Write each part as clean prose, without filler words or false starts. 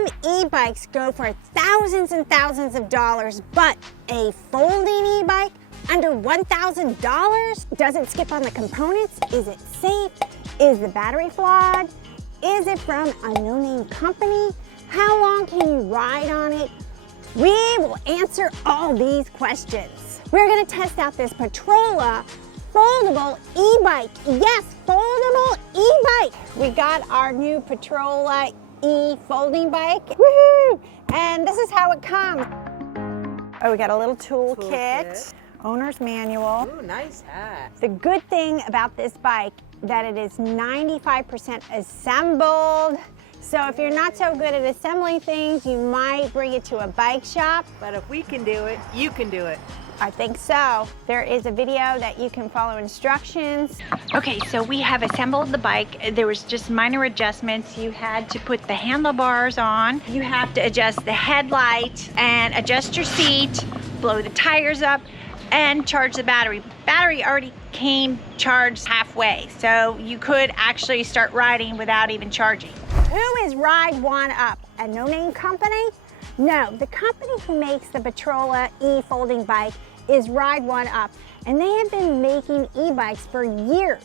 Some e-bikes go for thousands and thousands of dollars, but a folding e-bike under $1,000? Does it skip on the components? Is it safe? Is the battery flawed? Is it from a no-name company? How long can you ride on it? We will answer all these questions. We're gonna test out this Portola foldable e-bike. Yes, foldable e-bike. We got our new Portola folding bike. Woohoo! And this is how it comes. Oh, we got a little toolkit. Owner's manual. Ooh, nice hat. The good thing about this bike that it is 95% assembled. So if you're not so good at assembling things, you might bring it to a bike shop. But if we can do it, you can do it. I think so. There is a video that you can follow instructions. Okay, so we have assembled the bike. There was just minor adjustments. You had to put the handlebars on. You have to adjust the headlight and adjust your seat, blow the tires up, and charge the battery. Battery already came charged halfway, so you could actually start riding without even charging. Who is Ride1up? A no-name company? No, the company who makes the Portola e-folding bike is Ride1up, and they have been making e-bikes for years.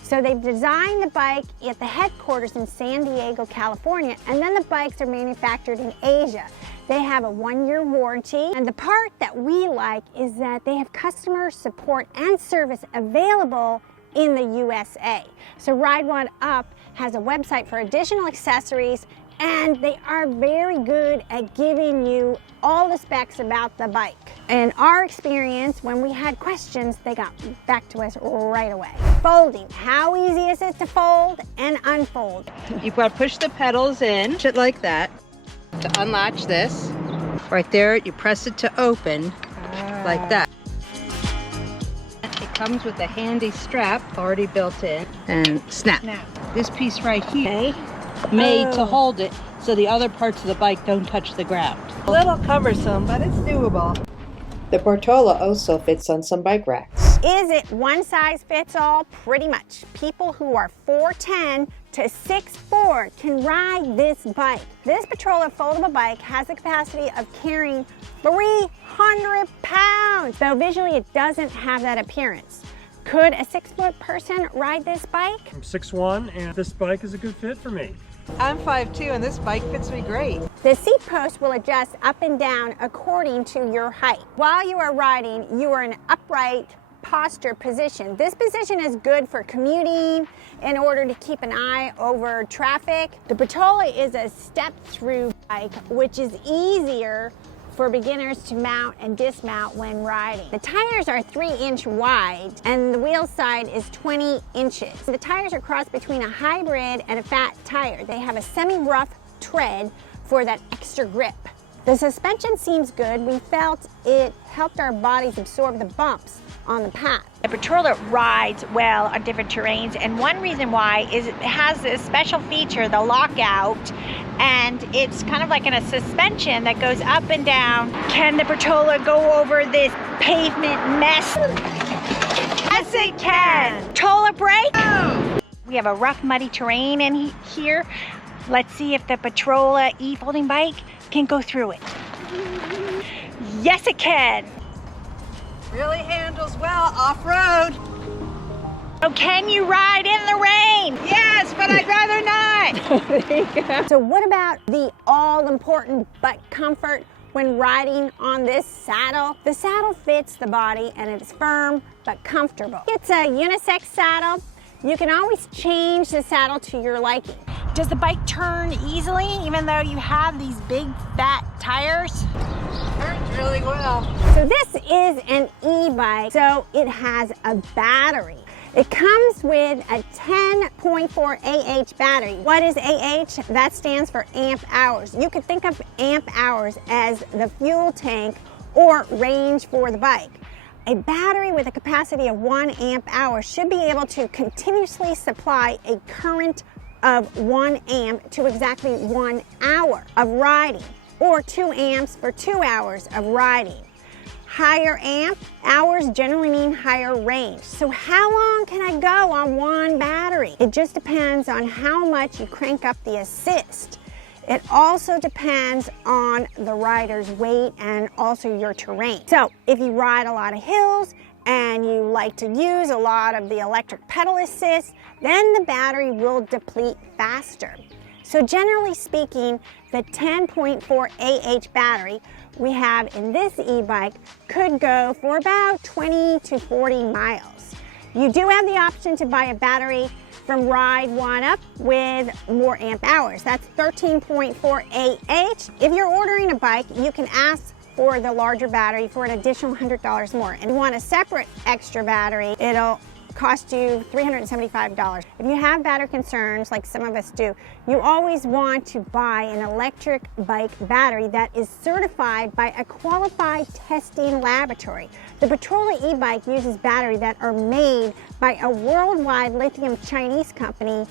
So they've designed the bike at the headquarters in San Diego, California, and then the bikes are manufactured in Asia. They have a 1-year warranty, and the part that we like is that they have customer support and service available in the USA. So Ride1up has a website for additional accessories, and they are very good at giving you all the specs about the bike. In our experience, when we had questions, they got back to us right away. Folding, how easy is it to fold and unfold? You've got to push the pedals in, shit like that, to unlatch this. Right there, you press it to open, like that. It comes with a handy strap already built in, and snap. This piece right here, made to hold it so the other parts of the bike don't touch the ground. A little cumbersome, but it's doable. The Portola also fits on some bike racks. Is it one size fits all? Pretty much. People who are 4'10" to 6'4" can ride this bike. This Portola foldable bike has the capacity of carrying 300 pounds, though visually it doesn't have that appearance. Could a 6-foot person ride this bike? I'm 6'1", and this bike is a good fit for me. I'm 5'2", and this bike fits me great. The seat post will adjust up and down according to your height. While you are riding, you are in an upright posture position. This position is good for commuting in order to keep an eye over traffic. The Portola is a step-through bike, which is easier for beginners to mount and dismount when riding. The tires are 3-inch wide and the wheel side is 20 inches. The tires are crossed between a hybrid and a fat tire. They have a semi-rough tread for that extra grip. The suspension seems good. We felt it helped our bodies absorb the bumps on the path. The Portola rides well on different terrains, and one reason why is it has this special feature, the lockout, and it's kind of like in a suspension that goes up and down. Can the Portola go over this pavement mess? Yes, it can. Portola brake. Oh. We have a rough, muddy terrain in here. Let's see if the Portola e-folding bike can go through it. Yes, it can. Really handles well off-road. Oh, can you ride in the rain? Yes, but I'd rather not. There you go. So what about the all-important butt comfort when riding on this saddle? The saddle fits the body and it's firm but comfortable. It's a unisex saddle. You can always change the saddle to your liking. Does the bike turn easily even though you have these big fat tires? Turns really well. So this is an e-bike, so it has a battery. It comes with a 10.4 AH battery. What is AH? That stands for amp hours. You could think of amp hours as the fuel tank or range for the bike. A battery with a capacity of 1 amp hour should be able to continuously supply a current of 1 amp to exactly 1 hour of riding, or 2 amps for 2 hours of riding. Higher amp hours generally mean higher range. So how long can I go on one battery? It just depends on how much you crank up the assist. It also depends on the rider's weight and also your terrain. So if you ride a lot of hills and you like to use a lot of the electric pedal assist, then the battery will deplete faster. So generally speaking, the 10.4 AH battery we have in this e-bike could go for about 20 to 40 miles. You do have the option to buy a battery from Ride1Up with more amp hours. That's 13.4 AH. If you're ordering a bike, you can ask for the larger battery for an additional $100 more. And if you want a separate extra battery, it'll cost you $375. If you have battery concerns, like some of us do, you always want to buy an electric bike battery that is certified by a qualified testing laboratory. The Portola E-Bike uses batteries that are made by a worldwide lithium Chinese company,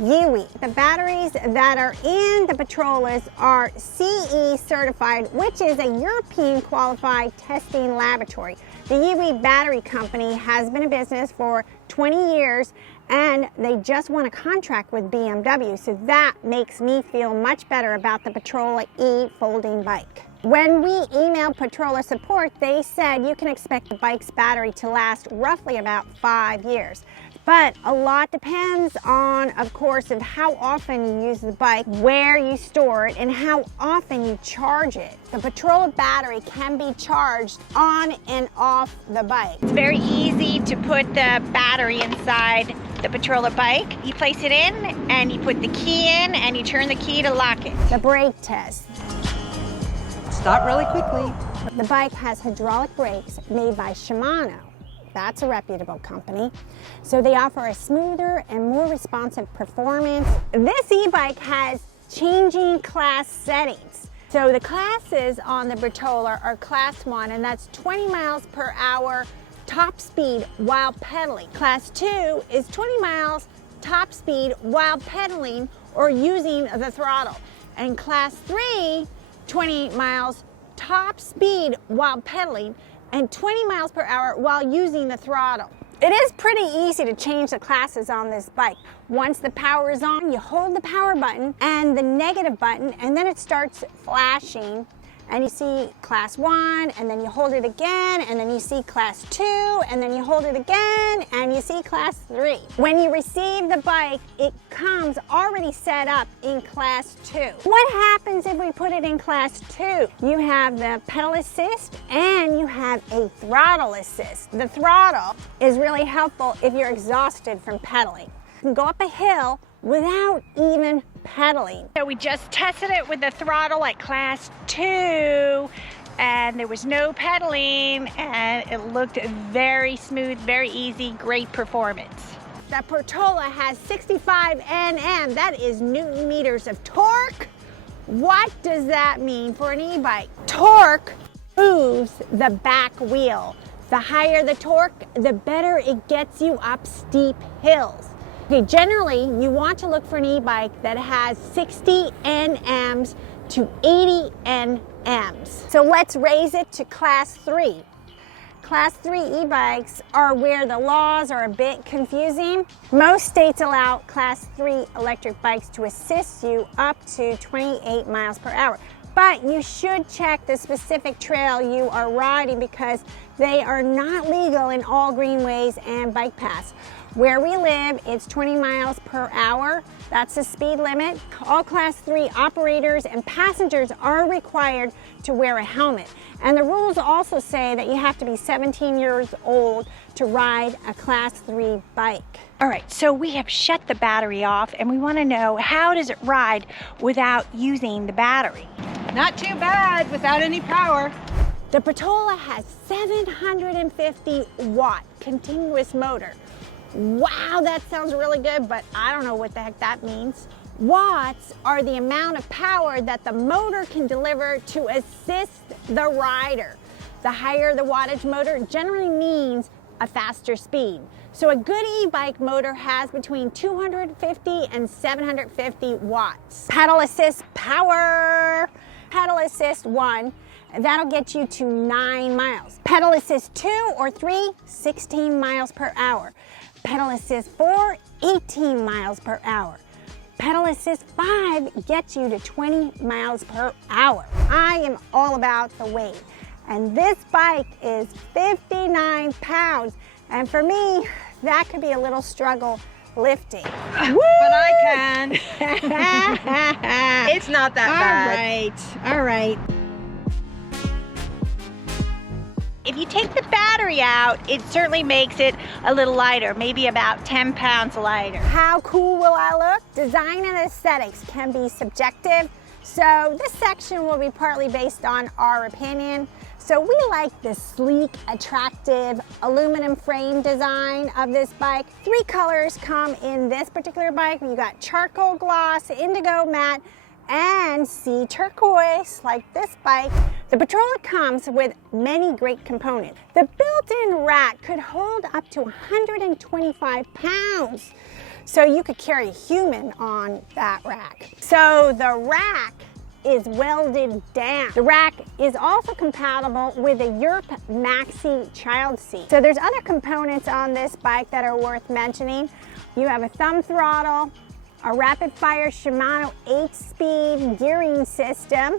Yiwi. The batteries that are in the Portolas are CE certified, which is a European qualified testing laboratory. The Yiwi battery company has been in business for 20 years and they just won a contract with BMW, so that makes me feel much better about the Portola E-Folding Bike. When we emailed Portola support, they said you can expect the bike's battery to last roughly about 5 years. But a lot depends on, of course, of how often you use the bike, where you store it, and how often you charge it. The Portola battery can be charged on and off the bike. It's very easy to put the battery inside the Portola bike. You place it in and you put the key in and you turn the key to lock it. The brake test. Stop really quickly. The bike has hydraulic brakes made by Shimano. That's a reputable company. So they offer a smoother and more responsive performance. This e-bike has changing class settings. So the classes on the Portola are class 1, and that's 20 miles per hour top speed while pedaling. Class 2 is 20 miles top speed while pedaling or using the throttle. And class 3, 20 miles top speed while pedaling and 20 miles per hour while using the throttle. It is pretty easy to change the classes on this bike. Once the power is on, you hold the power button and the negative button, and then it starts flashing. And you see class 1, and then you hold it again, and then you see class 2, and then you hold it again, and you see class 3. When you receive the bike, it comes already set up in class 2. What happens if we put it in class 2? You have the pedal assist, and you have a throttle assist. The throttle is really helpful if you're exhausted from pedaling. You can go up a hill without even pedaling. So we just tested it with the throttle at class 2 and there was no pedaling and it looked very smooth, very easy, great performance. The Portola has 65 Nm, that is Newton meters of torque. What does that mean for an e-bike? Torque moves the back wheel. The higher the torque, the better it gets you up steep hills. Okay, generally, you want to look for an e-bike that has 60 Nms to 80 Nms. So let's raise it to class 3. Class 3 e-bikes are where the laws are a bit confusing. Most states allow class 3 electric bikes to assist you up to 28 miles per hour. But you should check the specific trail you are riding because they are not legal in all greenways and bike paths. Where we live, it's 20 miles per hour. That's the speed limit. All class 3 operators and passengers are required to wear a helmet. And the rules also say that you have to be 17 years old to ride a class 3 bike. All right, so we have shut the battery off and we want to know, how does it ride without using the battery? Not too bad without any power. The Portola has 750 watt continuous motor. Wow, that sounds really good, but I don't know what the heck that means. Watts are the amount of power that the motor can deliver to assist the rider. The higher the wattage motor generally means a faster speed. So a good e-bike motor has between 250 and 750 watts. Pedal assist power. Pedal assist 1, that'll get you to 9 miles. Pedal assist 2 or 3, 16 miles per hour. Pedal assist 4, 18 miles per hour. Pedal Assist 5 gets you to 20 miles per hour. I am all about the weight, and this bike is 59 pounds, and for me, that could be a little struggle lifting. But I can. It's not that bad. All right. If you take the battery out, it certainly makes it a little lighter, maybe about 10 pounds lighter. How cool will I look? Design and aesthetics can be subjective, so this section will be partly based on our opinion. So we like the sleek, attractive aluminum frame design of this bike. 3 colors come in this particular bike. You got charcoal gloss, indigo matte, and sea turquoise, like this bike. The Portola comes with many great components. The built-in rack could hold up to 125 pounds, so you could carry a human on that rack. So the rack is welded down. The rack is also compatible with a Europe Maxi child seat. So there's other components on this bike that are worth mentioning. You have a thumb throttle, a rapid-fire Shimano 8-speed gearing system,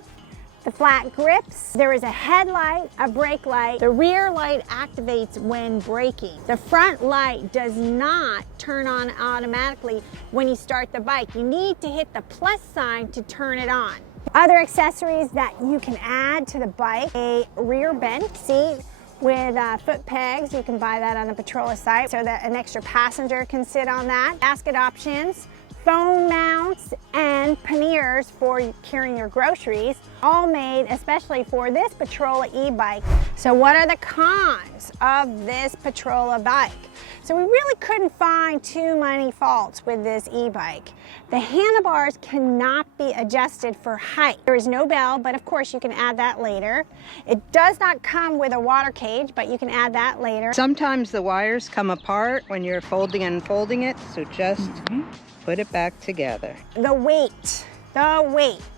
the flat grips. There is a headlight, a brake light. The rear light activates when braking. The front light does not turn on automatically when you start the bike. You need to hit the plus sign to turn it on. Other accessories that you can add to the bike: a rear bench seat with foot pegs. You can buy that on the Portola site so that an extra passenger can sit on that. Basket options, phone mounts, and panniers for carrying your groceries, all made especially for this Portola e-bike. So what are the cons of this Portola bike? So we really couldn't find too many faults with this e-bike. The handlebars cannot be adjusted for height. There is no bell, but of course you can add that later. It does not come with a water cage, but you can add that later. Sometimes the wires come apart when you're folding and unfolding it, so just put it back together. The weight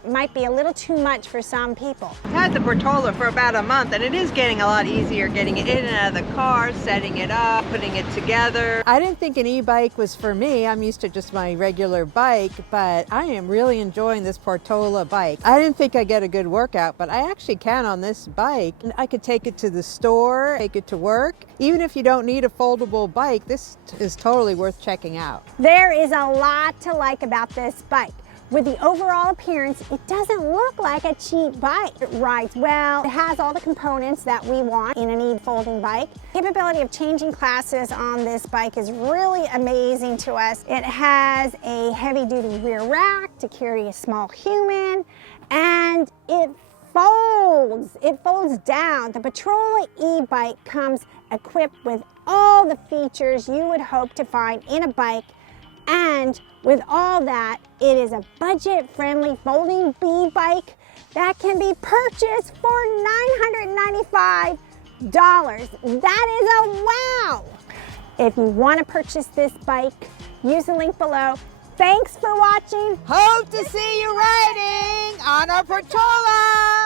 might be a little too much for some people. I've had the Portola for about a month, and it is getting a lot easier getting it in and out of the car, setting it up, putting it together. I didn't think an e-bike was for me. I'm used to just my regular bike, but I am really enjoying this Portola bike. I didn't think I'd get a good workout, but I actually can on this bike. I could take it to the store, take it to work. Even if you don't need a foldable bike, this is totally worth checking out. There is a lot to like about this bike. With the overall appearance, it doesn't look like a cheap bike. It rides well, it has all the components that we want in an e-folding bike. The capability of changing classes on this bike is really amazing to us. It has a heavy-duty rear rack to carry a small human, and it folds down. The Portola e-bike comes equipped with all the features you would hope to find in a bike. And with all that, it is a budget-friendly folding e-bike that can be purchased for $995. That is a wow! If you want to purchase this bike, use the link below. Thanks for watching. Hope to see you riding on a Portola!